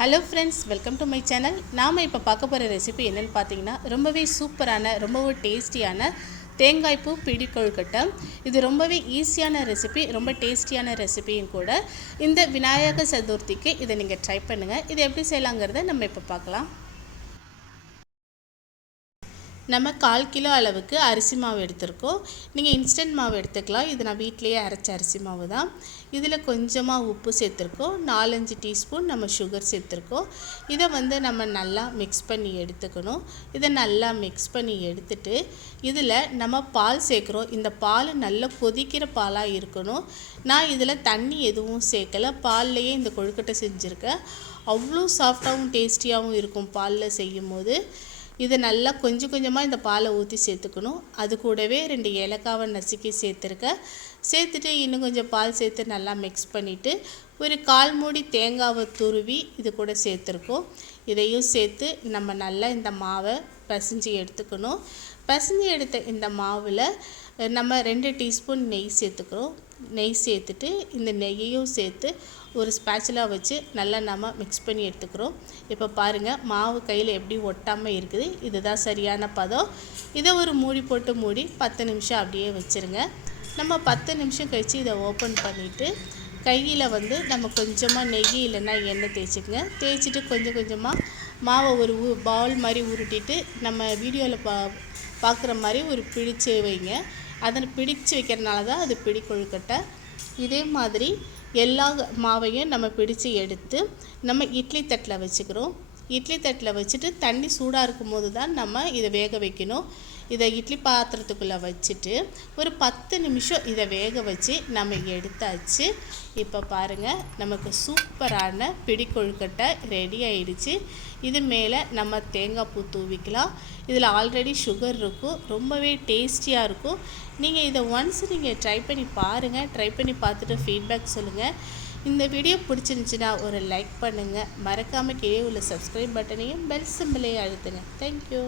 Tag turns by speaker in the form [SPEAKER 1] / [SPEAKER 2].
[SPEAKER 1] Hello friends welcome to my channel நாம் இப்போ பார்க்க போகிற ரெசிபி என்னென்னு பார்த்தீங்கன்னா ரொம்பவே சூப்பரான ரொம்பவே டேஸ்டியான தேங்காய் பூ பிடி கொழுக்கட்டை இது ரொம்பவே ஈஸியான ரெசிபி ரொம்ப டேஸ்டியான ரெசிபியும் கூட. இந்த விநாயகர் சதுர்த்திக்கு இதை நீங்கள் ட்ரை பண்ணுங்கள் இது எப்படி செய்யலாங்கிறத நம்ம இப்போ பார்க்கலாம். நம்ம கால் கிலோ அளவுக்கு அரிசி மாவு எடுத்திருக்கோம். நீங்கள் இன்ஸ்டன்ட் மாவு எடுத்துக்கலாம். இது நான் வீட்டிலேயே அரைச்ச அரிசி மாவு தான். இதில் கொஞ்சமாக உப்பு சேர்த்துருக்கோம். நாலஞ்சு டீஸ்பூன் நம்ம சுகர் சேர்த்துருக்கோம். இதை வந்து நம்ம நல்லா மிக்ஸ் பண்ணி எடுத்துக்கணும். இதை நல்லா மிக்ஸ் பண்ணி எடுத்துட்டு இதில் நம்ம பால் சேர்க்குறோம். இந்த பால் நல்லா கொதிக்கிற பாலாக இருக்கணும். நான் இதில் தண்ணி எதுவும் சேர்க்கலை. பால்லையே இந்த கொழுக்கட்டை செஞ்சுருக்கேன். அவ்வளோ சாஃப்டாகவும் டேஸ்டியாகவும் இருக்கும் பாலில் செய்யும் போது இதை நல்லா கொஞ்சம் கொஞ்சமாக இந்த பாலை ஊற்றி சேர்த்துக்கணும். அது கூடவே ரெண்டு ஏலக்காவை நசுக்கி சேர்த்துருக்கேன் சேர்த்துட்டு இன்னும் கொஞ்சம் பால் சேர்த்து நல்லா மிக்ஸ் பண்ணிவிட்டு ஒரு கால் மூடி தேங்காவை துருவி இது கூட சேர்த்துருக்கோம். இதையும் சேர்த்து நம்ம நல்லா இந்த மாவை பசிஞ்சு எடுத்துக்கணும். பசிஞ்சு எடுத்த இந்த மாவில் நம்ம ரெண்டு டீஸ்பூன் நெய் சேர்த்துக்கிறோம். நெய் சேர்த்துட்டு இந்த நெய்யையும் சேர்த்து ஒரு ஸ்பேச்சுலா வச்சு நல்லா நம்ம மிக்ஸ் பண்ணி எடுத்துக்கிறோம். இப்போ பாருங்கள் மாவு கையில் எப்படி ஒட்டாமல் இருக்குது. இதுதான் சரியான பதம். இதை ஒரு மூடி போட்டு மூடி பத்து நிமிஷம் அப்படியே வச்சுருங்க. நம்ம பத்து நிமிஷம் கழித்து இதை ஓப்பன் பண்ணிவிட்டு கையில் வந்து நம்ம கொஞ்சமாக நெய் இல்லைன்னா எண்ணெய் தேய்ச்சிக்கங்க. தேய்ச்சிட்டு கொஞ்சம் கொஞ்சமாக மாவை ஒரு பால் மாதிரி உருட்டிட்டு நம்ம வீடியோவில் பா பார்க்குற மாதிரி ஒரு பிடிச்சு வைங்க. அதை பிடிச்சு வைக்கிறனால தான் அது பிடி கொழுக்கட்டை. இதே மாதிரி எல்லா மாவையும் நம்ம பிடிச்சு எடுத்து நம்ம இட்லி தட்டில் வச்சுக்கிறோம். இட்லி தட்டில் வச்சுட்டு தண்ணி சூடாக இருக்கும் போது தான் நம்ம இதை வேக வைக்கணும். இதை இட்லி பாத்திரத்துக்குள்ளே வச்சுட்டு ஒரு பத்து நிமிஷம் இதை வேக வச்சு நம்ம எடுத்தாச்சு. இப்போ பாருங்கள் நமக்கு சூப்பரான பிடி கொழுக்கட்டை ரெடி ஆயிடுச்சு. இது மேலே நம்ம தேங்காய் பூ தூவிக்கலாம். இதில் ஆல்ரெடி சுகர் இருக்கும் ரொம்பவே டேஸ்டியாக இருக்கும். நீங்கள் இதை ஒன்ஸ் நீங்கள் ட்ரை பண்ணி பாருங்கள் ட்ரை பண்ணி பார்த்துட்டு ஃபீட்பேக் சொல்லுங்கள் இந்த வீடியோ பிடிச்சிருந்துச்சின்னா ஒரு லைக் பண்ணுங்கள் மறக்காமல் கீழே உள்ள சப்ஸ்கிரைப் பட்டனையும் பெல் சிம்பிளையும் அழுத்துங்க. தேங்க்யூ